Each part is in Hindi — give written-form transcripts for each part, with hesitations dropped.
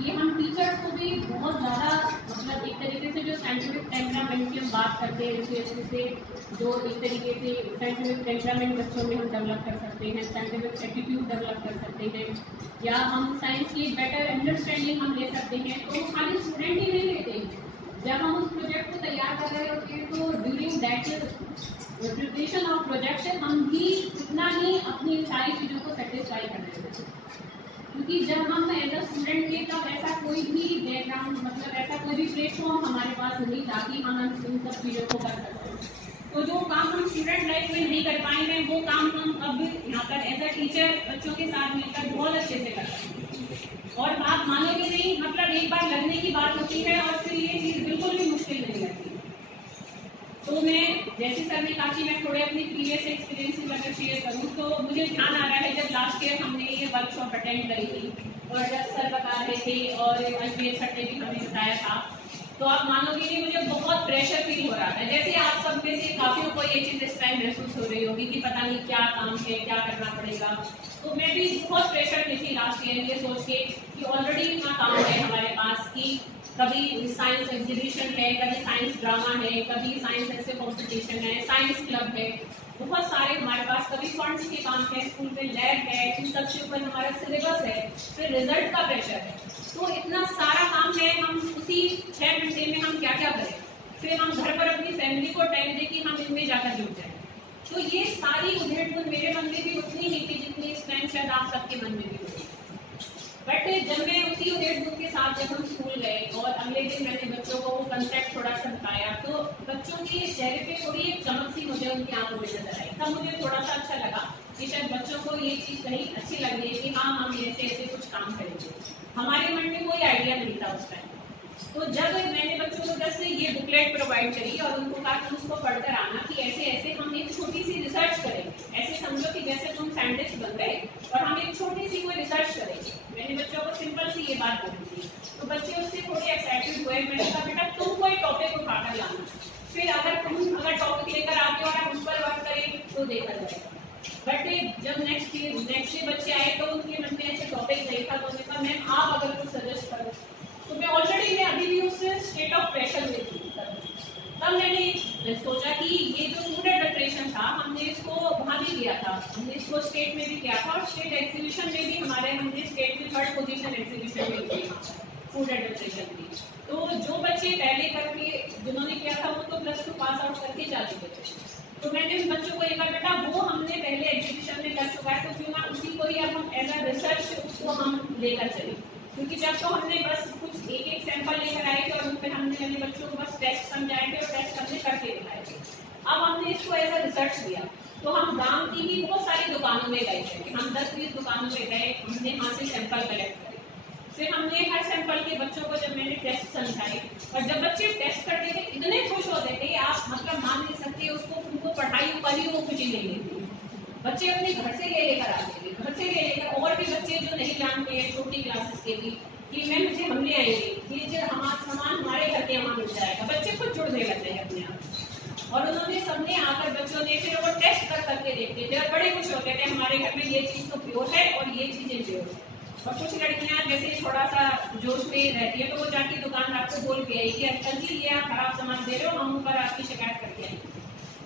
ये हम टीचर्स को भी बहुत ज़्यादा मतलब एक तरीके से जो साइंटिफिक टेम्परामेंट की हम बात करते हैं से जो एक तरीके से साइंटिफिक टेम्परामेंट बच्चों में हम डेवलप कर सकते हैं, साइंटिफिक एटीट्यूड डेवलप कर सकते हैं, या हम साइंस की बेटर अंडरस्टैंडिंग हम ले सकते हैं। तो खाली स्टूडेंट ही नहीं लेते हैं, जब हम उस प्रोजेक्ट को तैयार कर रहे होते हैं तो during that preparation of project हम भी उतना ही अपनी सारी चीज़ों को सेटिस्फाई कर रहे होते हैं। क्योंकि जब हम एज अ स्टूडेंट थे तब ऐसा कोई भी बैकग्राउंड मतलब ऐसा कोई भी प्लेटफॉर्म हमारे पास नहीं था कि हम इन सब चीज़ों को कर सकते हैं। तो जो काम हम स्टूडेंट लाइफ में नहीं कर पाएंगे वो काम हम अब यहाँ पर एज अ टीचर बच्चों के साथ मिलकर बहुत अच्छे से कर सकते हैं। और आप मानोगे नहीं, मतलब एक बार लगने की बात होती है और फिर ये चीज़ बिल्कुल भी मुश्किल नहीं लगती। तो मैं जैसे सर ने कहा कि मैं थोड़े अपनी प्रीवियस एक्सपीरियंस अगर शेयर करूँ, तो मुझे ध्यान आ रहा है जब लास्ट ईयर हमने ये वर्कशॉप अटेंड करी थी और जब सर बता रहे थे और अजमेर सर ने भी हमें बताया था, तो आप मानोगे नहीं मुझे बहुत प्रेशर फील हो रहा था। जैसे आप सब में से काफियों को ये चीज़ इस टाइम महसूस हो रही होगी कि पता नहीं क्या काम है, क्या करना पड़ेगा। तो मैं भी बहुत प्रेशर में थी लास्ट ईयर ये सोच के कि ऑलरेडी इतना काम है हमारे पास कि कभी साइंस एग्जीबिशन है, कभी साइंस ड्रामा है, कभी साइंस ऐसे कॉम्पिटिशन है, साइंस क्लब है, बहुत सारे हमारे पास, कभी फंड्स के काम है, स्कूल में लैब है, इन सब के ऊपर हमारा सिलेबस है, फिर रिजल्ट का प्रेशर है। तो इतना सारा काम है, हम उसी 6 घंटे में हम क्या क्या करें, फिर हम घर पर अपनी फैमिली को टाइम दे कि हम इनमें जाकर जुट जाए। तो ये सारी उधेड़-बुन मेरे मन में भी उतनी ही थी जितनी इस टाइम शायद आप सबके मन में भी होगी। बट जब मैं उसी उधेड़-बुन के साथ जब हम स्कूल गए और अगले दिन मैंने बच्चों को वो कंसेप्ट थोड़ा सा बताया, तो बच्चों के चेहरे पे थोड़ी एक चमक सी मुझे उनकी आंखों में नजर आई। तब मुझे थोड़ा सा अच्छा लगा कि शायद बच्चों को ये चीज़ कहीं अच्छी लग रही है कि हाँ हम ऐसे ऐसे कुछ काम करेंगे। हमारे मन में कोई आइडिया नहीं था उस टाइम। तो जब मैंने बच्चों को जैसे ये बुकलेट प्रोवाइड करी और उनको कहा कि उसको पढ़कर आना कि ऐसे ऐसे हम एक छोटी सी रिसर्च करेंगे, ऐसे समझो कि जैसे तुम साइंटिस्ट बन गए और हम एक छोटी सी कोई रिसर्च करेंगे। मैंने बच्चों को सिंपल सी ये बात बोली थी, तो बच्चे उससे थोड़े एक्साइटेड हुए। मैंने कहा बेटा तुम कोई टॉपिक उठाकर लाना, फिर अगर टॉपिक लेकर आते हो और हम उस पर वर्क करें तो देखा जाएगा। बट जब नेक्स्ट डे बच्चे आए तो उनके मन में ऐसे टॉपिक नहीं था, तो उन्होंने कहा मैम आप अगर कुछ सजेस्ट करो। तो मैं ऑलरेडी अभी भी उस स्टेट ऑफ प्रेशर में थी। तब मैंने सोचा कि ये जो फूड एडल्ट्रेशन था हमने इसको वहाँ भी किया था, हमने इसको स्टेट में भी किया था और स्टेट एग्जीबिशन में भी हमने स्टेट में 3rd पोजीशन एग्जीबिशन में किया फूड एडल्ट्रेशन की। तो जो बच्चे पहले करके जिन्होंने किया था वो तो +2 पास आउट करके जा चुके थे। तो मैंने उन बच्चों को एक बार बेटा वो हमने पहले एग्जीबिशन में कर चुका है, तो क्यों ना उसी को ही अब हम एज अ रिसर्च उसको हम लेकर चले। क्योंकि जब तो हमने बस कुछ एक सैंपल लेकर आए थे और उन पर हमने अपने बच्चों को बस टेस्ट समझाए थे और टेस्ट हमने करके दिखाए थे। अब हमने इसको एज अ रिसर्च लिया। तो हम गांव की ही बहुत सारी दुकानों में गए थे, हम 10-20 दुकानों में गए, हमने वहाँ से सैंपल कलेक्ट करे। फिर हमने हर सैंपल के बच्चों को जब मैंने टेस्ट समझाए और जब बच्चे टेस्ट करते थे इतने खुश होते थे, आप मतलब मान नहीं सकते। उसको उनको पढ़ाई ऊपर ही वो खुशी नहीं देती, बच्चे अपने घर से ले लेकर आते थे, घर से ले लेकर। और भी बच्चे जो नहीं जानते हैं छोटी क्लासेस के भी कि मैम मुझे हम ले आएंगे, ये जो हमारा सामान हमारे घर के वहाँ मिल जाएगा, बच्चे खुद जुड़ने लगते हैं अपने आप। और उन्होंने सबने आकर बच्चों ने फिर वो टेस्ट कर करके देखते थे और बड़े खुश होते थे हमारे घर में ये चीज़ तो प्योर है और ये चीज़ें प्योर है। और कुछ लड़कियां जैसे थोड़ा सा जोश में रहती है तो वो जाके दुकानदार को बोल के आई कि अंकल जी ये आप खराब सामान दे रहे हो, हम ऊपर आपकी शिकायत करके आएंगे।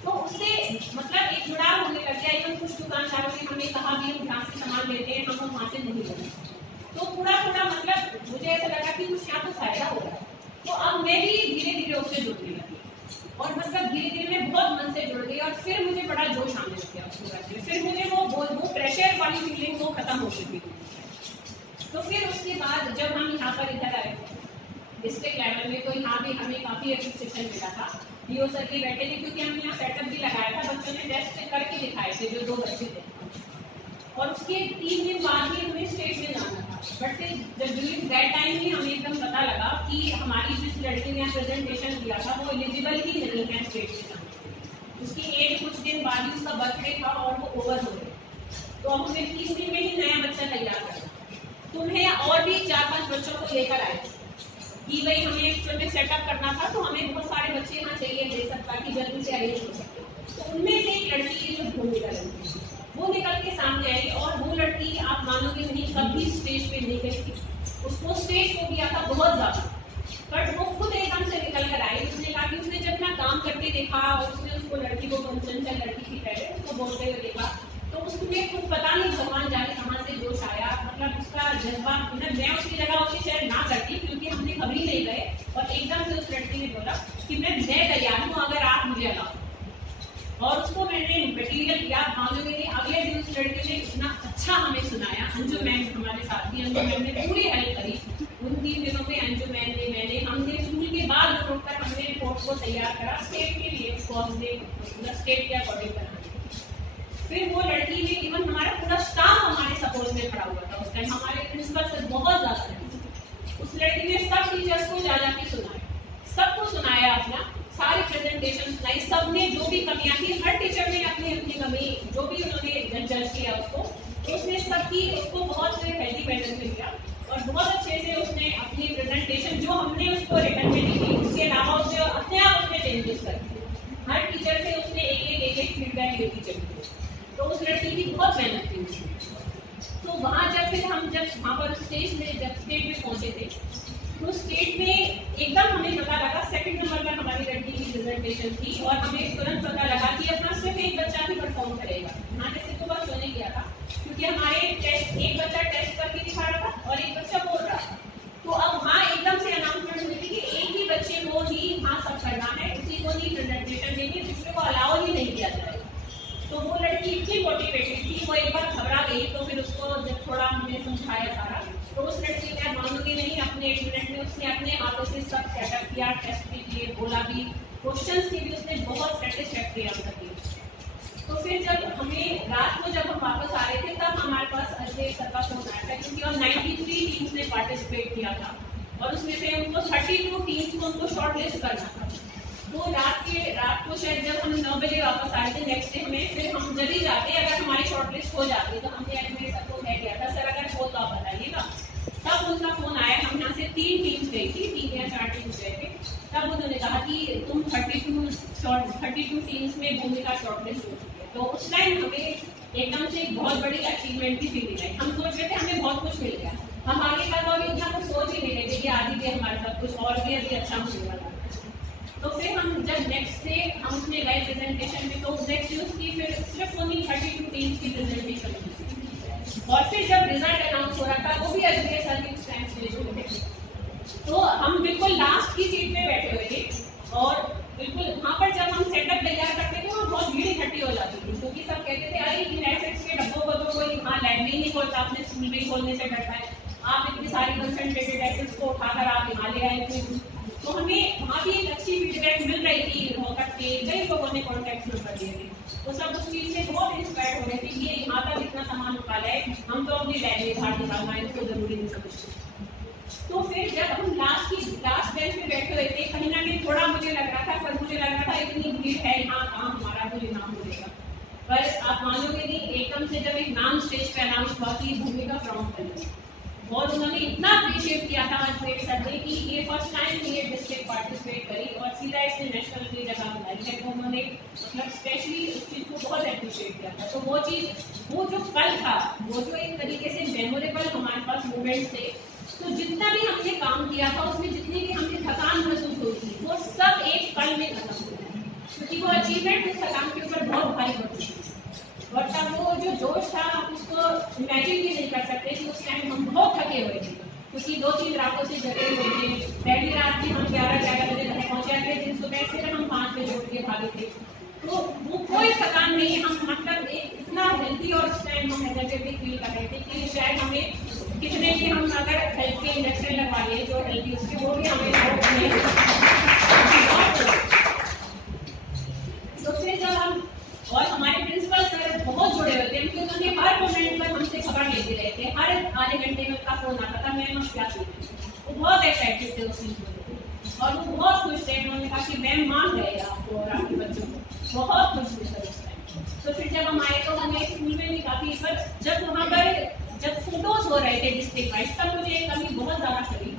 तो उससे मतलब एक जुड़ाव होने लग गया। इवन कुछ दुकानदारों ने हमें कहा भी हम जहाँ से सामान लेते हैं हम वहाँ से नहीं लेते। तो पूरा मतलब मुझे ऐसा लगा कि कुछ यहाँ तो फायदा हो रहा है। तो अब मैं भी धीरे धीरे उससे जुड़ने लगी और मतलब धीरे धीरे मैं बहुत मन से जुड़ गई और फिर मुझे बड़ा जोश आने लग गया उस बात में। फिर मुझे वो प्रेशर वाली फीलिंग वो खत्म हो चुकी थी। तो फिर उसके बाद जब हम यहाँ पर इधर आए डिस्ट्रिक्ट लेवल में, तो यहाँ भी हमें काफ़ी एप्रिसिएशन मिला था। डीओ सर भी बैठे थे क्योंकि हमने यहाँ सेटअप भी लगाया था, बच्चों ने टेस्ट करके दिखाए थे जो 2 बच्चे थे। और उसके 3 दिन बाद ही हमें स्टेट में जाना था। बट जब ड्यूरिंग दैट टाइम ही हमें एकदम पता लगा कि हमारी जिस लड़की ने यहाँ प्रेजेंटेशन दिया था वो एलिजिबल ही नहीं है स्टेट में जाने के लिए। उसकी एज कुछ दिन बाद ही उसका बर्थडे था और वो ओवर हो गई। तो अब हमें 3 दिन में ही नया बच्चा तैयार करना। तुम्हें और भी 4-5 बच्चों को लेकर आए कि भाई हमें एक्चुअल में सेटअप करना था, तो हमें बहुत सारे बच्चे यहाँ चाहिए दे सकता कि जल्दी से अरेंज हो सके। तो उनमें से एक लड़की जो भूमिका लड़की वो निकल के सामने आई और वो लड़की आप मानोगे नहीं कभी स्टेज पे नहीं गई थी। उसको स्टेज हो गया था बहुत ज्यादा, बट वो खुद एकदम से निकल कर आई। उसने कहा कि उसने जब मैं काम करते देखा और उसने उसको लड़की को, चंचल लड़की थी पहले, उसको बोलते हुए देखा, तो उसमें खुद पता नहीं भगवान जाने कहाँ से जोश आया, मतलब उसका जज्बा, मतलब मैं उसकी जगह होती शायद ना करती, क्योंकि हमने कभी नहीं गए, और एकदम से उस लड़की ने बोला कि मैं तैयार हूँ अगर आप मुझे अलाउ। और उसको मैंने मटेरियल दिया, मालूम है अगले दिन उस लड़के ने इतना अच्छा हमें सुनाया। अंजू मैम हमारे साथ थी, अंजू मैम ने पूरी हेल्प करी उन 3 दिनों में। अंजू मैम ने, मैंने, हमने स्कूल के बाद रोककर हमने रिपोर्ट को तैयार करा स्टेट के लिए, उसको हमने स्टेट के अकॉर्डिंग बनाया। फिर वो लड़की ने, इवन हमारा पूरा स्टाफ हमारे सपोर्ट में खड़ा हुआ था उस टाइम, हमारे प्रिंसिपल सर बहुत ज्यादा। उस लड़की ने सब टीचर्स को जा जाके सुनाया, सबको सुनाया, अपना सारी प्रेजेंटेशन सुनाई, सबने जो भी कमियां थी, हर टीचर ने अपनी अपनी कमी जो भी उन्होंने जज किया उसको, तो उसने सबकी उसको बहुत हेल्दी मैनर में किया और बहुत अच्छे से उसने अपनी प्रेजेंटेशन जो हमने उसको रिटर्न में दी थी, उसके अलावा उसने अपने आप उसने चेंजेस कर दिए। हर टीचर से उसने एक फीडबैक लेती चली, तो उस लड़की की बहुत मेहनत थी। तो वहाँ जब वहाँ पर स्टेज में पहुंचे थे, तो स्टेट में एकदम हमें पता लगा, सेकंड नंबर पर हमारी लड़की की प्रेजेंटेशन थी और हमें तुरंत पता लगा कि अपना सिर्फ एक बच्चा भी परफॉर्म करेगा। यहाँ जैसे तो बस शो नहीं किया था, क्योंकि हमारे टेस्ट, एक बच्चा टेस्ट करके दिखा रहा था और एक बच्चा बोल रहा था। तो अब वहाँ एकदम से अनाउंसमेंट हुई थी कि एक ही बच्चे को ही वहाँ सब करना है, उसी को ही प्रेजेंटेशन देनी, दूसरे को अलाउ ही नहीं किया जाएगा। तो वो लड़की इतनी मोटिवेटेड थी, वो एक बार घबरा गई, तो फिर उसको जब थोड़ा हमने समझाया सारा, तो उस लड़की ने मानूंगी नहीं, अपने 1 मिनट में उसने अपने हाथों से सब सेटअप किया, टेस्ट भी किए, बोला भी, क्वेश्चंस के भी उसने बहुत सेटिस्फैक्टरी आंसर दिए। तो फिर जब हमें रात को जब हम वापस आ रहे थे, तब हमारे पास अजय सर का फोन आया था, क्योंकि और 93 टीम्स ने पार्टिसिपेट किया था और उसमें से उनको 32 टीम्स को उनको शॉर्ट लिस्ट करना था। तो रात को शायद जब हम 9 बजे वापस आए थे नेक्स्ट डे में, फिर हम जल्दी जाते, अगर हमारी शॉर्ट लिस्ट हो जाती तो हमने एडमिट सर को कह दिया था, सर अगर हो तो आप बताइएगा। तब उनका फोन आया, हम यहाँ से 3 टीम्स गई थी, 3 या 4 टीम्स गए थे। तब उन्होंने कहा कि तुम 32 टीम्स में भूमिका शॉर्ट लिस्ट हो चुकी है। तो उस टाइम हमें एकदम से एक बहुत बड़ी अचीवमेंट की फीलिंग आई। हम सोच रहे थे हमें बहुत कुछ मिल गया, हम आगे का तो अभी उतना कुछ सोच ही नहीं रहे थे कि आगे भी हमारे साथ कुछ और भी अभी अच्छा होने वाला। तो फिर हम जब नेक्स्ट डे हम उसमें गए प्रेजेंटेशन में, तो नेक्स्ट डे उसकी फिर सिर्फ ओनली 32 टीम्स की प्रेजेंटेशन हुई। और फिर जब रिजल्ट अनाउंस हो रहा था, वो भी अजय सर की टाइम स्टेज पे थे, तो हम बिल्कुल लास्ट की सीट पे बैठे हुए थे और बिल्कुल वहाँ पर जब हम सेटअप तैयार करते थे, वो बहुत भीड़ इकट्ठी हो जाती थी, क्योंकि सब कहते थे अरे इन एसेट्स के डब्बों को तो कोई वहाँ लैब में ही नहीं खोलता, अपने स्कूल में ही खोलने से डरता है, आप इतनी सारी कंसंट्रेटेड एसेट्स को उठाकर आप यहाँ ले आए। तो हमें वहाँ भी एक अच्छी फीडबैक मिल रही थी, होकर के कई लोगों ने कॉन्टैक्ट नंबर दिए थे, तो सब उस चीज़ से बहुत इंस्पायर हो रहे थे कि ये यहाँ तक इतना सामान निकाला है, हम तो अपनी लैब में बाहर निकालना है, इसको जरूरी नहीं समझते। तो फिर जब हम लास्ट बेंच पे बैठे हुए थे, कहीं ना कहीं थोड़ा मुझे लग रहा था, पर मुझे लग रहा था इतनी भीड़ है यहाँ, कहाँ हमारा कोई नाम मिलेगा। पर आप मानोगे नहीं, एकदम से जब एक नाम स्टेज पे अनाउंस हुआ कि भूमिका फ्रॉम करेंगे, और उन्होंने इतना अप्रिशिएट किया था अजमेर सर ने कि ये फर्स्ट टाइम ये डिस्ट्रिक्ट पार्टिसिपेट करी और सीधा इसने नेशनल की जगह बनाई है। तो उन्होंने मतलब स्पेशली उस चीज़ को बहुत अप्रिशिएट किया था। तो वो चीज़, वो जो कल था, वो जो एक तरीके से मेमोरेबल हमारे पास मोमेंट्स थे। तो जितना भी हमने काम किया था, उसमें जितनी भी हमने थकान महसूस हुई थी, वो सब एक पल में खत्म हो गया, क्योंकि वो अचीवमेंट उस थकान के ऊपर बहुत भारी पड़ चुकी थी। और तब वो जो जोश था, आप उसको इमेजिन भी नहीं कर सकते कि उस टाइम हम बहुत थके हुए थे, क्योंकि 2-3 रातों से जगे हुए थे। पहली रात भी हम 11 बजे घर पहुंचे, अगले दिन सुबह फिर हम 5 बजे उठ के भागे थे। तो वो कोई थकान नहीं, हम मतलब एक इतना हेल्थी और उस टाइम हम एनर्जेटिक फील कर रहे थे कि शायद हमें कितने भी हम अगर हेल्थ के इंजेक्शन लगवा लिए जो हेल्थी, उसके वो भी हमें तो फिर जब हम, और हमारे प्रिंसिपल सर बहुत जुड़े हुए थे, क्योंकि उन्होंने हर मोमेंट पर हमसे खबर लेते रहे थे, हर आधे घंटे में उनका फोन आता था, मैम हम क्या सीखें। वो बहुत एक्साइटेड थे उस चीज़ को और वो बहुत खुश थे। उन्होंने कहा कि मैम मान गए आपको और आपके बच्चों को, बहुत खुश थे सर उस टाइम। तो फिर जब हम आए तो हमें स्कूल में भी काफ़ी, पर जब वहाँ पर जब फोटोज हो रहे थे डिस्ट्रिक्ट वाइज, तब मुझे एक कमी बहुत ज़्यादा करी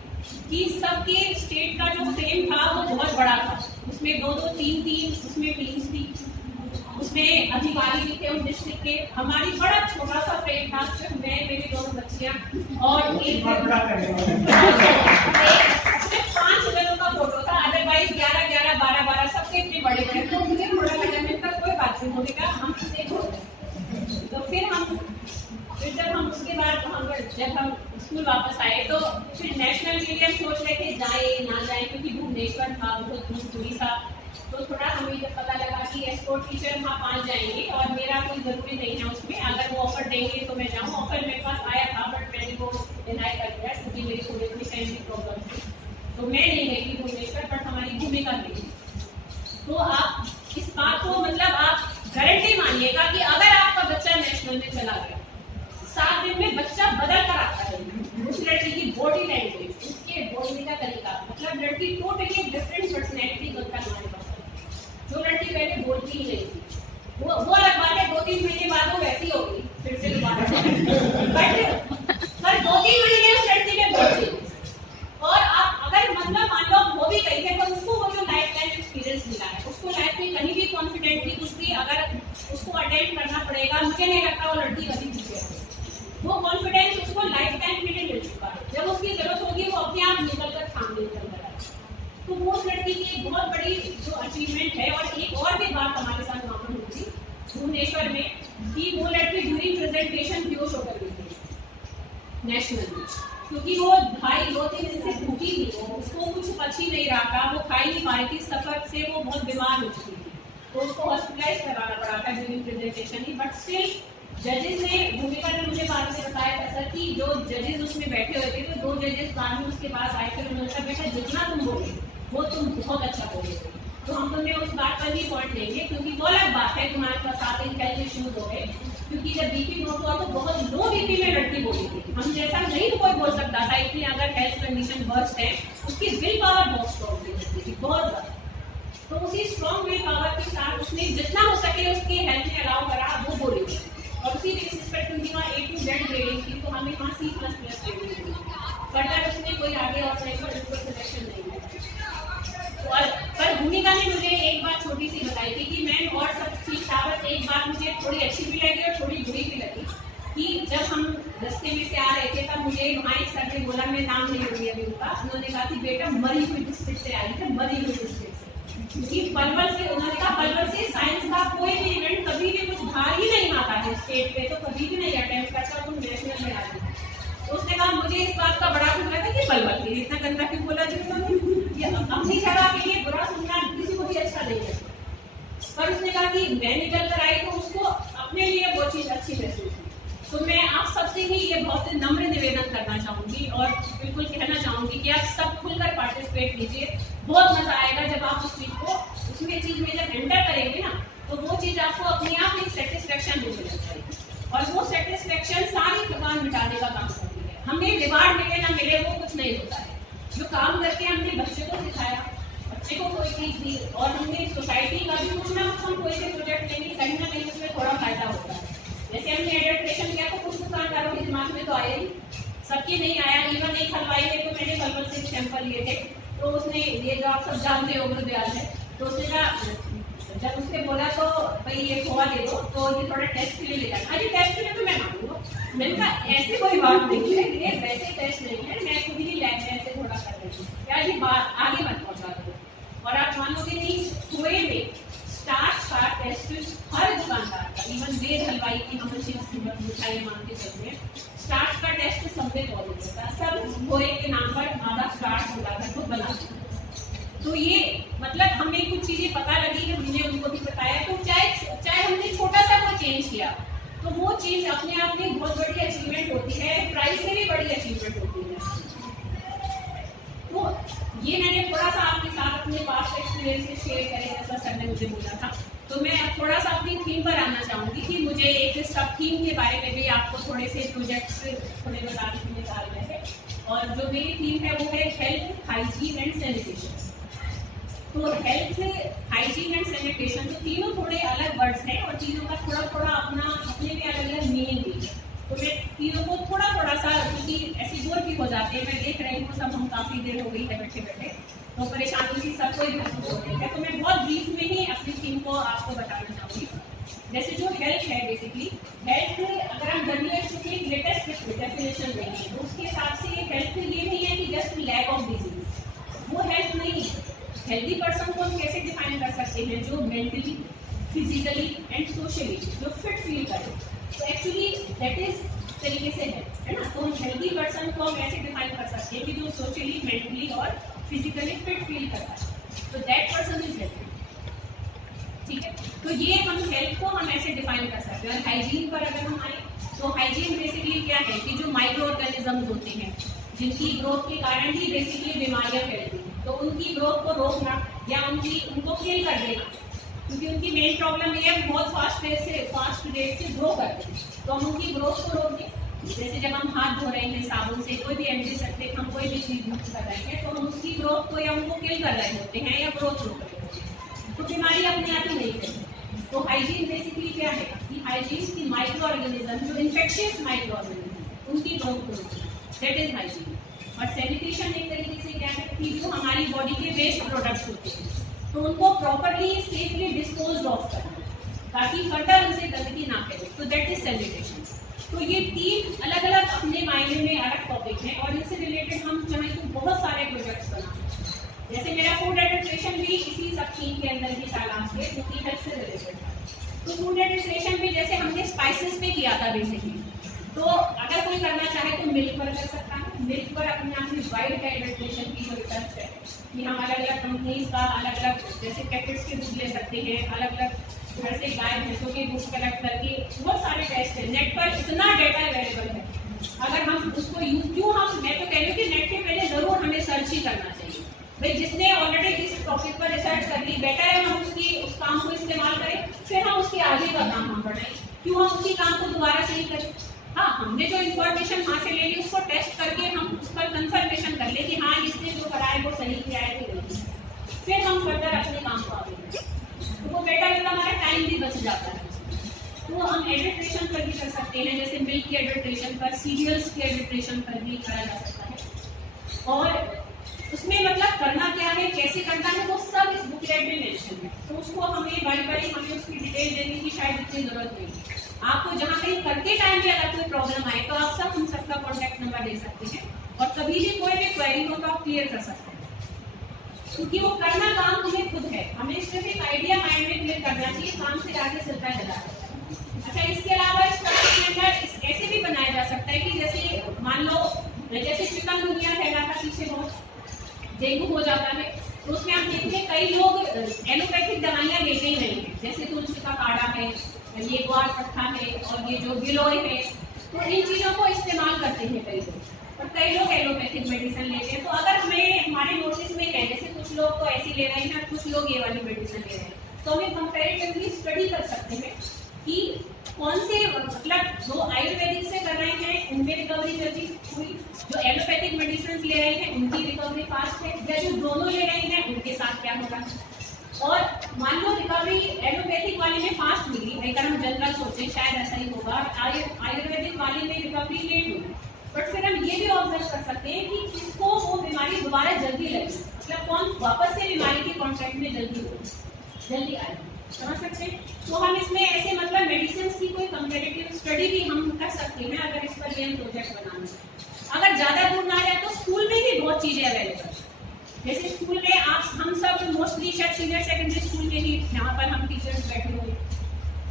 कि सबके स्टेट का जो फ्रेम था वो बहुत बड़ा था, उसमें 2-2, 3-3 उसमें टीम्स थी, उसमें अधिकारी भी थे उस डिस्ट्रिक्ट के। हमारी बड़ा छोटा सा फ्रेम था, सिर्फ मैं, मेरी दोनों बच्चियां और एक 5 जनों का फोटो था। अदरवाइज 11, 11, 12, 12 सबके इतने बड़े बड़े। तो मुझे थोड़ा लगा मैंने कहा कोई बात नहीं, होने का हम कितने छोटे। तो फिर जब हम उसके बाद जब हम स्कूल वापस आए तो फिर नेशनल के लिए हम सोच रहे थे जाए ना जाए, क्योंकि भुवनेश्वर था बहुत दूरी सा। तो थोड़ा हमें जब पता लगा कि एस्पोर्ट टीचर वहाँ 5 जाएंगे और मेरा कोई ज़रूरी नहीं है उसमें, अगर वो ऑफर देंगे तो मैं जाऊँ। ऑफर मेरे पास आया था बट मैंने वो डिनाई कर दिया क्योंकि मेरी थोड़ी थोड़ी फैमिली प्रॉब्लम थी, तो मैं नहीं गई थी भुवनेश्वर, बट हमारी भूमिका गई। तो आप इस बात को मतलब आप गारंटी मानिएगा कि अगर आपका बच्चा नेशनल में चला गया 7 दिन में बच्चा बदल कर आता है। उस लड़की की बॉडी लैंग्वेज, उसके बोलने का तरीका, मतलब लड़की टोटली डिफरेंट पर्सनैलिटी बनकर हमारे पास आई। जो लड़की पहले बोलती ही नहीं थी, वो अलग बात है 2-3 महीने बाद वो वैसी होगी फिर से दोबारा, पर 2-3 महीने उस लड़की में बोलती। और आप अगर मतलब मान लो वो भी गई है तो उसको वो जो लाइफ टाइम एक्सपीरियंस मिला है, उसको लाइफ में कहीं भी कॉन्फिडेंटली कुछ भी अगर उसको अटेंड करना पड़ेगा, मुझे नहीं लगता वो लड़की कभी पीछे है। वो कॉन्फिडेंस उसको लाइफ टाइम के लिए मिल चुका है, जब उसकी जरूरत होगी वो अपने आप निकल कर सामने निकल कर आएगी। तो वो लड़की की एक बहुत बड़ी जो अचीवमेंट है। और एक और भी बात हमारे साथ वहाँ पर हुई थी भुवनेश्वर में कि वो लड़की ड्यूरिंग प्रेजेंटेशन बेहोश होकर गई थी नेशनल में, क्योंकि वो 2.5-3 दिन से भूखी थी, उसको कुछ पच ही नहीं रहा था, वो खा ही नहीं पा रही थी, सफर से वो बहुत बीमार हो चुकी थी, तो उसको हॉस्पिटलाइज कराना पड़ा था during presentation he. But still जजेस ने, भूमिका ने मुझे बाद में बताया था सर कि जो जजेस उसमें बैठे हुए थे, तो 2 जजेस बाद में उसके पास आए थे, उन्होंने कहा बेटा जितना तुम बोले वो तुम बहुत अच्छा बोले। तो हम तुम्हें उस बात पर भी पॉइंट देंगे, क्योंकि वो अलग बात है तुम्हारे पास 7 दिन हेल्थ इश्यूज हो गए, क्योंकि जब बीपी नोट हुआ तो बहुत लो बीपी में लड़की बोली थी। हम जैसा नहीं कोई बोल सकता था, इतनी अगर हेल्थ कंडीशन वर्स्ट है, उसकी विल पावर बहुत स्ट्रॉन्ग थी, बहुत ज़्यादा। तो उसी स्ट्रॉन्ग विल पावर के साथ उसने जितना हो सके उसके हेल्थ में अलाउ करा वो बोली थी। और उसी बेसिस पर क्योंकि वहाँ A to Z ग्रेडिंग थी, तो हमें वहाँ C++ ग्रेडिंग थी। फर्दर उसने कोई आगे और सिलेक्शन नहीं है। और पर भूमिका ने मुझे एक बात छोटी सी बताई थी कि मैम और सब ठीक था, बस एक बात मुझे थोड़ी अच्छी भी लगी और थोड़ी बुरी भी लगी कि जब हम रास्ते में से आ रहे थे तब मुझे वहाँ एक सर ने बोला, मैं नाम नहीं लूँगी अभी उनका, उन्होंने कहा कि बेटा मरी हुई डिस्ट्रिक्ट से आई है, मरी हुई डिस्ट्रिक्ट से, क्योंकि पलवल से, उन्होंने कहा पलवल से साइंस का कोई भी इवेंट कभी भी कुछ बाहर ही नहीं आता है स्टेट पे, तो कभी भी नहीं अटेंड करता, तुम नेशनल में आ रही। तो उसने कहा मुझे इस बात का बड़ा दुख लगा कि पलवल के इतना गंदा क्यों बोला जी, अपनी जगह के लिए बुरा सुनना किसी को भी अच्छा नहीं है। पर उसने कहा कि मैं निकल कर आई तो उसको अपने लिए वो चीज़ अच्छी महसूस हुई। तो मैं आप सबसे ही ये बहुत नम्र निवेदन करना चाहूँगी और बिल्कुल कहना चाहूँगी कि आप सब खुलकर पार्टिसिपेट कीजिए, बहुत मजा आएगा जब आप उस चीज़ को, उसमें चीज़ में जब एंटर करेंगे ना, तो वो चीज़ आपको अपने आप एक सेटिस्फेक्शन मिलने लग जाएगी, और वो सेटिस्फेक्शन सारी थकान मिटाने का काम करती है। हमें रिवार्ड मिले ना मिले वो कुछ नहीं होता है, जो काम करके हमने बच्चे को सिखाया, बच्चे को कोई चीज़ दी, और हमने सोसाइटी का भी कुछ ना कुछ, हम कोई से प्रोजेक्ट लेंगे कहीं ना कहीं उसमें थोड़ा फायदा होता है। जैसे हमने एडल्ट्रेशन किया तो कुछ दुकानदारों के दिमाग में तो आया ही, सबके नहीं आया। इवन एक हलवाई है तो मैंने पलवल से सैंपल लिए थे, तो उसने ये जो आप सब जानते हो ब्याज है, तो उसने कहा, जब उसने बोला तो भाई ये खोआ दे दो, तो ये थोड़ा टेस्ट के लिए लेगा, अरे टेस्ट के लिए तो मैं मांगूंगा। मैंने कहा ऐसे कोई बात नहीं है, ये वैसे टेस्ट नहीं है, मैं खुद ही लैब में ऐसे थोड़ा कर रही हूँ, क्या जी बात आगे मत पहुँचा दो। और आप मानोगे नहीं, खोए में स्टार्च का टेस्ट हर दुकानदार का, इवन वेद हलवाई की हम मिठाई मान के चलते हैं, स्टार्च का टेस्ट सब में पॉजिटिव होता है, सब खोए के नाम पर आधा स्टार्च मिलाकर तो बना। तो ये मतलब हमें कुछ चीजें पता लगी कि हमने उनको भी बताया, तो चाहे हमने छोटा सा कोई चेंज किया तो वो चीज अपने आप में बहुत बड़ी अचीवमेंट होती है, प्राइस से भी बड़ी अचीवमेंट होती है। तो ये मैंने थोड़ा सा आपके साथ अपने पास्ट एक्सपीरियंस से शेयर करें, जैसा सर ने मुझे बोला था। तो मैं अब थोड़ा सा अपनी थीम पर आना चाहूँगी कि मुझे एक सब थीम के बारे में भी आपको थोड़े से प्रोजेक्ट्स थोड़े बताने के लिए डाल रहे थे। और जो मेरी थीम है वो है हेल्थ, हाइजीन एंड सैनिटेशन। तो हेल्थ, हाइजीन एंड सैनिटेशन, तो तीनों थोड़े अलग वर्ड्स हैं और तीनों का थोड़ा थोड़ा अपने में अलग अलग मीनिंग भी है। तो मैं तीनों को थोड़ा सा, क्योंकि ऐसे बोर भी हो जाते हैं, मैं देख रही हूँ सब हम काफ़ी देर हो गई है बैठे बैठे, तो परेशानी सी सबको ही महसूस हो रही है। तो मैं बहुत ब्रीफ में ही अपनी थीम को आपको बताना चाहूँगी। जैसे जो हेल्थ है, बेसिकली हेल्थ अगर हम WHO की लेटेस्ट डेफिनेशन देंगे तो उसके हिसाब से हेल्थ ये नहीं है कि जस्ट लैक ऑफ डिजीज, वो हेल्थ नहीं है। हेल्दी पर्सन को हम कैसे डिफाइन कर सकते हैं? जो मेंटली, फिजिकली एंड सोशली जो फिट फील करे। तो एक्चुअली दैट इज तरीके से है ना। तो हेल्दी पर्सन को हम ऐसे डिफाइन कर सकते हैं कि जो सोशली, मेंटली और फिजिकली फिट फील करता है, तो दैट पर्सन इज हेल्दी। ठीक है, तो ये हम हेल्थ को हम ऐसे डिफाइन कर सकते हैं। और हाइजीन पर अगर हम आए तो हाइजीन बेसिकली क्या है कि जो माइक्रो ऑर्गेनिजम्स होते हैं जिनकी ग्रोथ के कारण ही बेसिकली बीमारियां फैलती हैं, तो उनकी ग्रोथ को रोकना या उनको किल कर देना, क्योंकि उनकी मेन प्रॉब्लम ये है बहुत फास्ट रेट से ग्रो करते हैं। तो हम उनकी ग्रोथ को रोक दें। जैसे जब हम हाथ धो रहे हैं साबुन से, कोई भी एंटीसेप्टिक हम कोई भी चीज यूज कर रहे हैं, तो हम उसकी ग्रोथ को या उनको किल कर रहे होते हैं या ग्रोथ रोक रहे होते हैं, तो बीमारी अपने आप ही नहीं फैलती। तो हाइजीन बेसिकली क्या है कि हाइजीन की माइक्रो ऑर्गेनिज्म, जो इन्फेक्शियस माइक्रो ऑर्गेनिज्म, उनकी ग्रोथ को रोकना, दैट इज हाइजीन। और सैनिटेशन एक तरीके से क्या है कि जो हमारी बॉडी के वेस्ट प्रोडक्ट्स होते हैं तो उनको प्रॉपरली सेफली डिस्पोज ऑफ करना, ताकि फर्दर उनसे गंदगी ना फैले, तो दैट इज सैनिटेशन। तो ये 3 अलग अलग अपने मायने में अलग टॉपिक हैं और इनसे रिलेटेड हम चाहें तो बहुत सारे प्रोजेक्ट्स बना। जैसे मेरा फूड एडल्ट्रेशन भी इसी सब थीम के अंदर ही था लास्ट ईयर, क्योंकि हेल्थ से रिलेटेड था। तो फूड एडल्ट्रेशन भी जैसे हमने स्पाइसेस पे किया था बेसिकली, तो अगर कोई करना चाहे तो मिल्क पर कर सकता है। मिल्क पर अपने आप में वाइड एडल्ट्रेशन की जो रिसर्च है कि हम अलग अलग कंपनीज का अलग अलग जैसे पैकेट्स के दूध ले सकते हैं, अलग अलग घर से गाय भैंसों के दूध कलेक्ट करके, बहुत सारे टेस्ट है। नेट पर इतना डेटा अवेलेबल है, अगर हम उसको क्यों हम, मैं तो कह रही हूँ कि नेट के पहले जरूर हमें सर्च ही करना चाहिए। भाई जिसने ऑलरेडी इस टॉपिक पर रिसर्च कर ली, बेटर है हम उस काम को इस्तेमाल करें, फिर हम उसके आगे का काम हम बढ़ाएं। क्यों हम उसी काम को दोबारा से ही करें? हाँ, हमने जो इन्फॉर्मेशन वहाँ से ले ली उसको टेस्ट करके हम उस पर कंफर्मेशन कर ले कि हाँ इसने जो करा है वो सही किया है कि नहीं, फिर हम फर्दर अपने काम को आगे बढ़ें, तो वो बेटर होता, हमारा टाइम भी बच जाता है। तो हम एडल्ट्रेशन पर भी कर सकते हैं, जैसे मिल्क के एडल्ट्रेशन पर, सीरियल्स के एडल्ट्रेशन पर भी करा जा सकता है। और उसमें मतलब करना क्या है, कैसे करना है, वो सब इस बुकलेट में मेंशन है। तो उसको हमें बारी हमें उसकी डिटेल देने की शायद इतनी जरूरत नहीं। आपको जहाँ कहीं करते टाइम भी अगर कोई प्रॉब्लम आए तो आप सब हम सबका कॉन्टैक्ट नंबर दे सकते हैं और कभी भी कोई भी क्वेरी हो तो आप क्लियर कर सकते हैं, क्योंकि वो करना काम तुम्हें खुद है। हमें सिर्फ एक आइडिया माइंड में क्लियर करना चाहिए, काम से आगे चलता चला जाता है। अच्छा, इसके अलावा इस टॉपिक के अंदर ऐसे भी बनाया जा सकता है कि जैसे मान लो जैसे चिकनगुनिया फैला था पीछे, बहुत डेंगू हो जाता है, तो उसमें आप देखते हैं कई लोग एलोपैथिक दवाइयाँ लेते ही नहीं है, जैसे तुलसी का काढ़ा है, ये ग्वार पत्ता है और ये जो गिलोय है, तो इन चीज़ों को इस्तेमाल करते हैं कई लोग, और कई लोग एलोपैथिक मेडिसिन लेते हैं। तो अगर हमें हमारे नोटिस में है जैसे कुछ लोग तो ऐसी ले रहे हैं, कुछ लोग ये वाली मेडिसिन ले रहे हैं, तो हमें कंपेरेटिवली स्टडी कर सकते हैं कि कौन से मतलब जो आयुर्वेदिक से कर रहे हैं उनमें रिकवरी जल्दी हुई, जो एलोपैथिक मेडिसिन ले रहे हैं उनकी रिकवरी फास्ट है, या जो दोनों ले रहे हैं उनके साथ क्या होगा। और मान लो रिकवरी एलोपैथिक वाले में फास्ट मिली, अगर हम जनरल सोचें शायद ऐसा ही होगा, आयुर्वेदिक वाले में रिकवरी लेट हुई, बट फिर हम ये भी ऑब्जर्व कर सकते हैं कि किसको वो बीमारी दोबारा जल्दी लगी, मतलब कौन वापस से बीमारी के कॉन्टैक्ट में जल्दी आएगी, समझ सकते हैं। तो हम इसमें ऐसे मतलब मेडिसिन की कोई कंपेरेटिव स्टडी भी हम कर सकते हैं अगर इस पर ये प्रोजेक्ट बनाना है। अगर ज़्यादा दूर ना जाए तो स्कूल में भी बहुत चीज़ें अवेलेबल है, जैसे स्कूल में हम सब मोस्टली शायद सीनियर सेकेंडरी स्कूल में ही यहाँ पर हम टीचर्स बैठे हुए,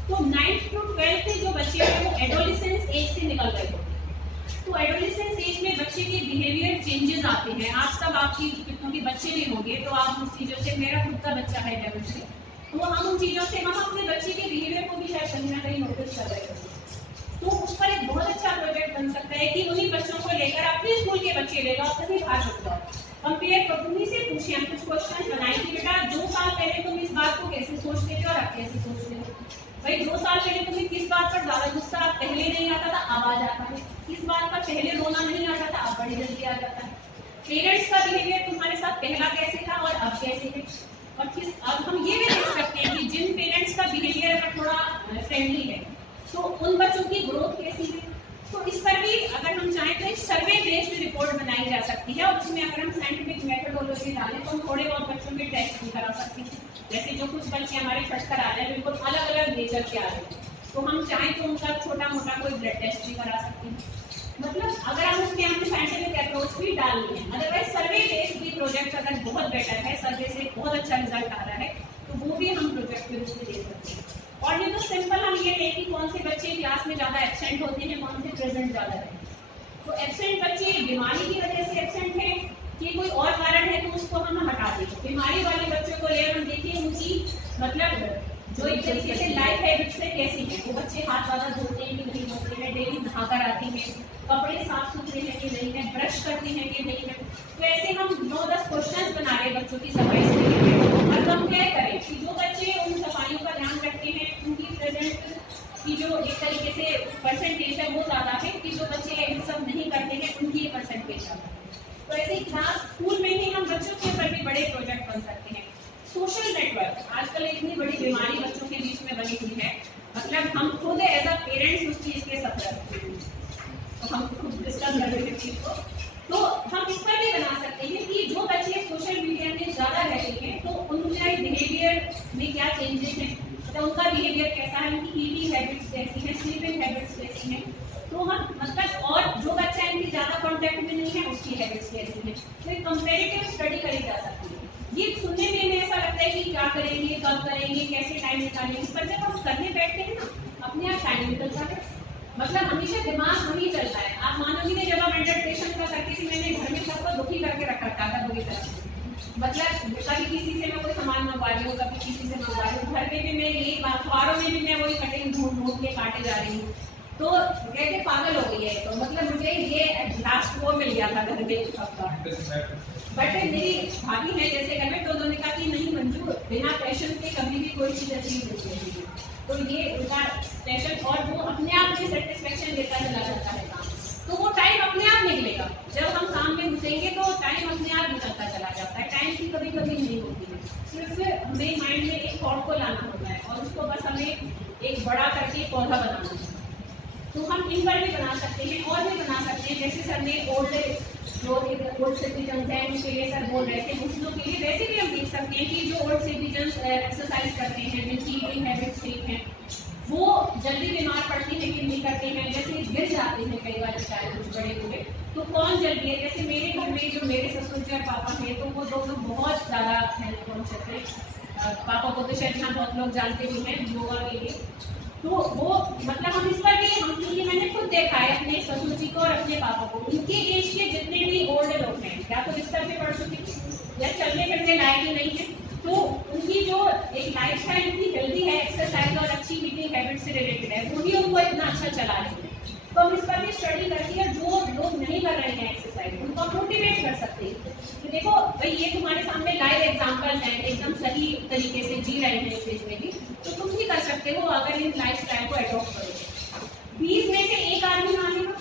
तो 9th to 12th के जो बच्चे हैं वो एडोलिसेंस एज से निकल रहे होते हैं। तो एडोलिसेंस एज में बच्चे के बिहेवियर चेंजेस आते हैं। आप सब आपकी क्योंकि बच्चे भी होंगे तो आप उस चीज़ों से, मेरा खुद का बच्चा है 11th से, तो हम उन चीज़ों से हम अपने बच्चे के बिहेवियर को भी शायद कहीं ना कहीं नोटिस कर रहे होते हैं। तो उस पर एक बहुत अच्छा प्रोजेक्ट बन सकता है कि उन्हीं बच्चों को लेकर अपने स्कूल के बच्चे ले लो, कहीं बाहर रख जाओ, कंपेयर करो, उन्हीं से पूछिए, हम कुछ क्वेश्चन बनाए कि बेटा 2 साल पहले तुम इस बात को कैसे सोचते थे और अब कैसे सोचते हो। भाई 2 साल पहले तुम्हें किस बात पर ज्यादा गुस्सा पहले नहीं आता था, अब आ जाता है, किस बात पर पहले रोना नहीं आता था, अब बड़ी जल्दी आ जाता है। पेरेंट्स का बिहेवियर तुम्हारे साथ पहला कैसे था और अब कैसे है, और अब हम ये भी देख सकते हैं कि जिन पेरेंट्स का बिहेवियर अगर थोड़ा फ्रेंडली है तो उन बच्चों की ग्रोथ कैसी है। तो इस पर भी अगर हम चाहें तो एक सर्वे बेस्ड रिपोर्ट बनाई जा सकती है, और उसमें अगर हम साइंटिफिक मेथोडोलॉजी डालें तो हम थोड़े बहुत बच्चों के टेस्ट भी करा सकते हैं। जैसे जो कुछ बच्चे हमारे छठ कर आ रहे हैं बिल्कुल अलग अलग नेचर के आ रहे हैं, तो हम चाहें तो उनका छोटा मोटा कोई ब्लड टेस्ट भी करा सकते हैं। मतलब अगर हम उसके हमने साइंटिफिक अप्रोच भी डालनी है, अदरवाइज सर्वे बेस्ड भी प्रोजेक्ट अगर बहुत बेटर है, सर्वे से बहुत अच्छा रिजल्ट आ रहा है, तो वो भी हम प्रोजेक्ट के रूप में दे सकते हैं। और ये तो सिंपल हम ये लें कि कौन से बच्चे क्लास में ज़्यादा एब्सेंट होते हैं, कौन से प्रेजेंट ज़्यादा है। तो एब्सेंट बच्चे बीमारी की वजह से एब्सेंट है कि कोई और कारण है, तो उसको हम हटा दें। बीमारी वाले बच्चों को ले हम देखिए उनकी मतलब जो एक तरीके से लाइफ हैबिट से कैसी है, वो बच्चे हाथ ज़्यादा धोते हैं कि नहीं धोते हैं, डेली नहाकर आते हैं, कपड़े साफ सुथरे हैं कि नहीं है, ब्रश करते हैं कि नहीं है। तो ऐसे हम 9-10 क्वेश्चन बना रहे बच्चों की सफाई से लेकर, और हम क्या करें कि जो बच्चे उन सफाइयों का ध्यान रखते हैं, उनकी प्रेजेंट की जो एक तरीके से परसेंटेज है वो ज़्यादा है, कि जो बच्चे ये सब नहीं करते हैं उनकी ये परसेंटेज ज़्यादा है। तो ऐसे क्लास स्कूल में ही हम बच्चों के ऊपर भी बड़े प्रोजेक्ट बन सकते हैं। सोशल नेटवर्क आजकल इतनी बड़ी बीमारी बच्चों के बीच में बनी हुई है, मतलब हम खुद एज अ पेरेंट्स उस चीज़ के सफर, तो हम खुद डिस्कस कर रहे थे चीज़ को, तो हम इस पर भी बना सकते हैं कि जो बच्चे सोशल मीडिया में ज़्यादा रहते हैं तो उनके बिहेवियर में क्या चेंजेस हैं, तो उनका बिहेवियर कैसा है, उनकी ईटिंग हैबिट्स कैसी हैं, स्लीपिंग हैबिट्स कैसी हैं। तो हम मतलब और जो बच्चा इनकी ज़्यादा कॉन्टैक्ट में नहीं है उसकी हैबिट्स कैसी हैं, तो एक कंपेरेटिव स्टडी करी जा सकती है। ये सुनने में हमें ऐसा लगता है कि क्या करेंगे, कब करेंगे, कैसे टाइम निकालेंगे, पर जब हम करने बैठते हैं ना अपने आप टाइम निकलता है, मतलब हमेशा दिमाग वही चलता है। आप मानोगे नहीं, जब आप मेडिटेशन का करती थी मैंने घर में सबको दुखी करके रख रखा था बुरी तरह से, मतलब कभी किसी से मैं कोई सामान मंगवा रही हूँ, कभी किसी से मंगवा रही हूँ, घर में भी मैं यही अखबारों में भी मैं वही कटिंग ढूंढ ढूंढ के काटे जा रही हूँ, तो कहते पागल हो गई है। तो मतलब मुझे ये लास्ट वो मिल गया था घर में अखबार, बट मेरी भाभी है जैसे घर में, तो उन्होंने कहा कि नहीं मंजू, बिना पैशन के कभी भी कोई चीज़ अचीव नहीं होगी। तो ये उनका पैशन, और वो अपने आप में सेटिस्फेक्शन देता चला जाता है काम, तो वो टाइम अपने आप निकलेगा। जब हम काम में घुसेंगे तो टाइम अपने आप निकलता चला जाता है, टाइम की कभी कभी नहीं होती है। सिर्फ हमें माइंड में एक थॉट को लाना होता है और उसको बस हमें एक बड़ा करके पौधा बनाना होता है। तो हम इन पर भी बना सकते हैं और भी बना सकते हैं, जैसे सर ने ओल्ड सिटीजन हैं उनके लिए सर बोल रहे थे, दूसरों के लिए वैसे भी हम देख सकते हैं कि जो ओल्ड सिटीजन एक्सरसाइज करते हैं, जिनकी ईटिंग हैबिट्स ठीक हैं, वो जल्दी बीमार पड़ते हैं कि नहीं करते हैं, जैसे गिर जाते हैं कई बार चाहे कुछ बड़े बूढ़े, तो कौन जल्दी है। जैसे मेरे घर में जो मेरे ससुर जी और पापा हैं, तो वो दोनों बहुत ज़्यादा हेल्थ कॉन्शियस है। पापा को तो शायद यहाँ बहुत लोग जानते भी हैं योगा के लिए, तो वो मतलब हम इस पर भी हम, क्योंकि मैंने खुद देखा है अपने ससुर जी को और अपने पापा को, उनके एज के जितने भी ओल्ड लोग हैं, या तो बिस्तर पे पड़ चुके हैं या चलने फिरने लायक ही नहीं है, तो उनकी जो एक लाइफ स्टाइल इतनी हेल्दी है, एक्सरसाइज और अच्छी ईटिंग हैबिट से रिलेटेड है, वही उनको इतना अच्छा चला रहे हैं। तो हम इस पर भी स्टडी करके जो लोग नहीं कर रहे हैं एक्सरसाइज, उनको मोटिवेट कर सकते हैं कि देखो भाई ये तुम्हारे सामने लाइव एग्जांपल है, एकदम सही तरीके से जी रहे हैं स्टेज में भी, तो तुम भी कर सकते हो अगर इन लाइफ स्टाइल को अडॉप्ट करोगे। 20 में से एक आदमी मानेगा,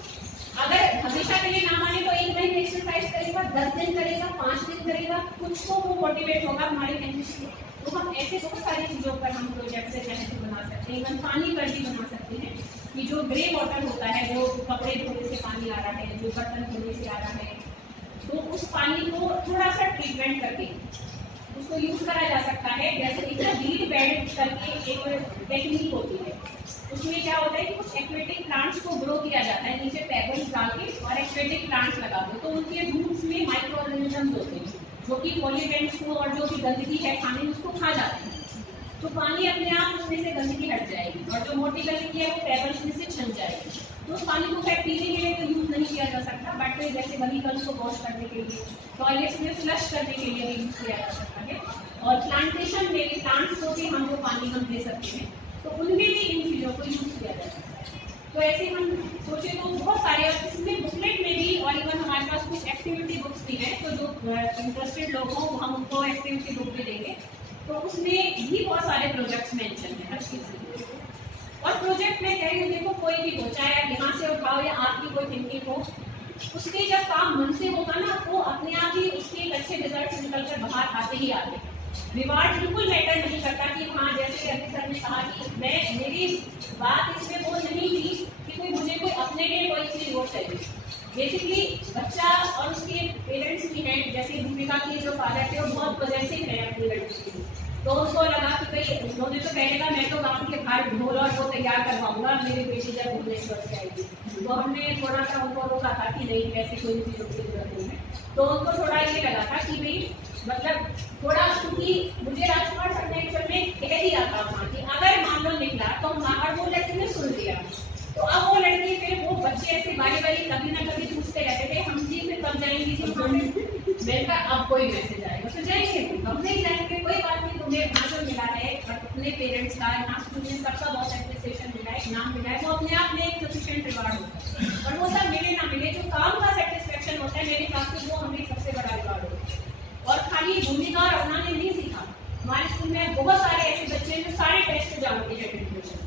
अगर हमेशा के लिए ना माने तो एक महीने एक्सरसाइज करेगा, 10 दिन करेगा, 5 दिन करेगा, कुछ तो वो मोटिवेट होगा हमारे कहने से। तो हम ऐसे बहुत सारी चीज़ों पर हम प्रोजेक्ट से चाहे तो बना सकते हैं। इवन पानी पर भी बना सकते हैं कि जो ग्रे वाटर होता है, जो कपड़े धोने से पानी आ रहा है, जो बर्तन धोने से आ रहा है, तो उस पानी को थोड़ा सा ट्रीटमेंट करके उसको यूज करा जा सकता है। जैसे एक रीड बेड करके एक टेक्निक होती है, उसमें क्या होता है कि कुछ एक्वेटिक प्लांट्स को ग्रो किया जाता है, नीचे पेबल्स डाल के और एक्वेटिक प्लांट्स लगा दो, तो उनके रूट्स में माइक्रो ऑर्गेनिजम्स होते हैं जो कि पॉल्यूटेंट्स को और जो भी गंदगी है खाने में उसको खा जाते हैं, तो पानी अपने आप उसमें से गंदगी हट जाएगी और जो मोटी गंदगी है वो पेबल्स में से छन जाएगी। तो उस पानी को खैर पीने के लिए तो यूज़ नहीं किया जा सकता, बट जैसे व्हीकल्स को वॉश करने के लिए, टॉयलेट्स में फ्लश करने के लिए भी यूज़ किया जा सकता है, और प्लांटेशन में भी प्लांट्स को भी हम वो पानी हम दे सकते हैं, तो उनमें भी इन चीज़ों को यूज़ किया जा सकता है। तो ऐसे हम सोचे तो बहुत सारे, और इसमें बुकलेट में भी और इवन हमारे पास कुछ एक्टिविटी बुक्स भी हैं, तो जो इंटरेस्टेड लोग हों हम उनको एक्टिविटी बुक भी देंगे, तो उसमें भी बहुत सारे प्रोजेक्ट्स मेंशन हैं हर चीज़ के। और प्रोजेक्ट में कहेंगे देखो कोई भी हो, चाहे आप यहाँ से उठाओ या आपकी कोई थिंकिंग हो, उसके जब काम मन से होगा ना तो अपने आप ही उसके एक अच्छे रिजल्ट निकल कर बाहर आते ही आते हैं। रिवार्ड बिल्कुल मैटर नहीं करता कि हाँ, जैसे अभी सर ने कहा कि मेरी बात इसमें वो नहीं थी कि कोई मुझे कोई अपने लिए कोई चीज़ वो चाहिए। बेसिकली बच्चा और उसके पेरेंट्स भी हैं, जैसे भूमिका के जो फादर थे वो बहुत पॉजिटिव है अपनी लड़की के लिए, तो उसको लगा कि भाई उन्होंने तो कहने का मैं तो गाँव के बाहर ढोल और वो तैयार करवाऊंगा मेरी बेटी जब भुवनेश्वर से आएगी। तो हमने थोड़ा सा उनको रोका था कि नहीं ऐसी कोई चीज़ों की जरूरत नहीं है। तो उनको थोड़ा ये लगा था कि भाई मतलब थोड़ा, क्योंकि मुझे राजकुमार सर ने एक्चुअल में कह दिया था वहाँ कि अगर मान लो निकला तो और वो लड़की ने सुन लिया, तो अब वो लड़की फिर वो बच्चे ऐसे बारी बारी कभी ना कभी पूछते रहते थे हम जी फिर कब जाएंगे जी वहाँ पे। मैंने कहा अब कोई मैसेज आएगा तो जाएंगे, हम नहीं जाएंगे कोई बात नहीं, तुम्हें वहाँ जो मिला है अपने पेरेंट्स का यहाँ स्टूडेंट सबका बहुत एप्रिसिएशन मिला है, इनाम मिला है, वो अपने आप में एक सफिशिएंट रिवार्ड होता है। और वो सब मिले ना मिले जो काम का सेटिस्फेक्शन होता है मेरे हिसाब से वो हमें सबसे बड़ा रिवार्ड होता है। और खाली भूमिका और अपना ने नहीं सीखा, हमारे स्कूल में बहुत सारे ऐसे बच्चे हैं जो सारे टेस्ट जानते हैं एजुकेशन,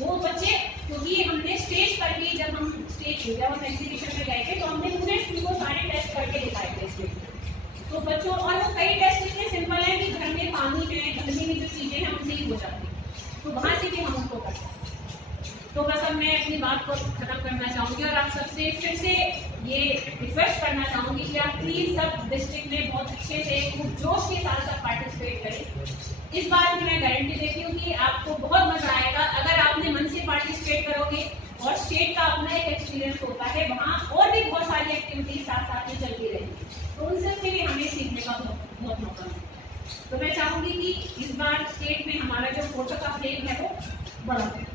वो बच्चे क्योंकि हमने स्टेज पर भी जब हम स्टेज जब हम एग्जीबिशन में गए थे तो हमने पूरे स्कूल को सारे टेस्ट करके दिखाए थे स्टेज पर। तो बच्चों और वो कई टेस्ट इतने सिंपल हैं कि घर में पानी है, घर में जो चीजें हैं उनसे ही हो जाती है, तो वहां से भी हम उनको कर सकते हैं। तो बस अब मैं अपनी बात को खत्म करना चाहूंगी और आप सबसे फिर से ये रिक्वेस्ट करना चाहूंगी कि आप प्लीज सब डिस्ट्रिक्ट में बहुत अच्छे से खूब जोश के साथ सब पार्टिसिपेट करें। इस बार की मैं गारंटी देती हूँ कि आपको बहुत मजा आएगा अगर आपने मन से पार्टिसिपेट करोगे। और स्टेट का अपना एक एक्सपीरियंस होता है, वहाँ और भी बहुत सारी एक्टिविटीज साथ साथ में चलती रहेंगी, तो उनसे भी हमें सीखने का बहुत मौका मिलेगा। तो मैं चाहूंगी कि इस बार स्टेट में हमारा जो फोटो का फ्रेम है वो बड़ा है।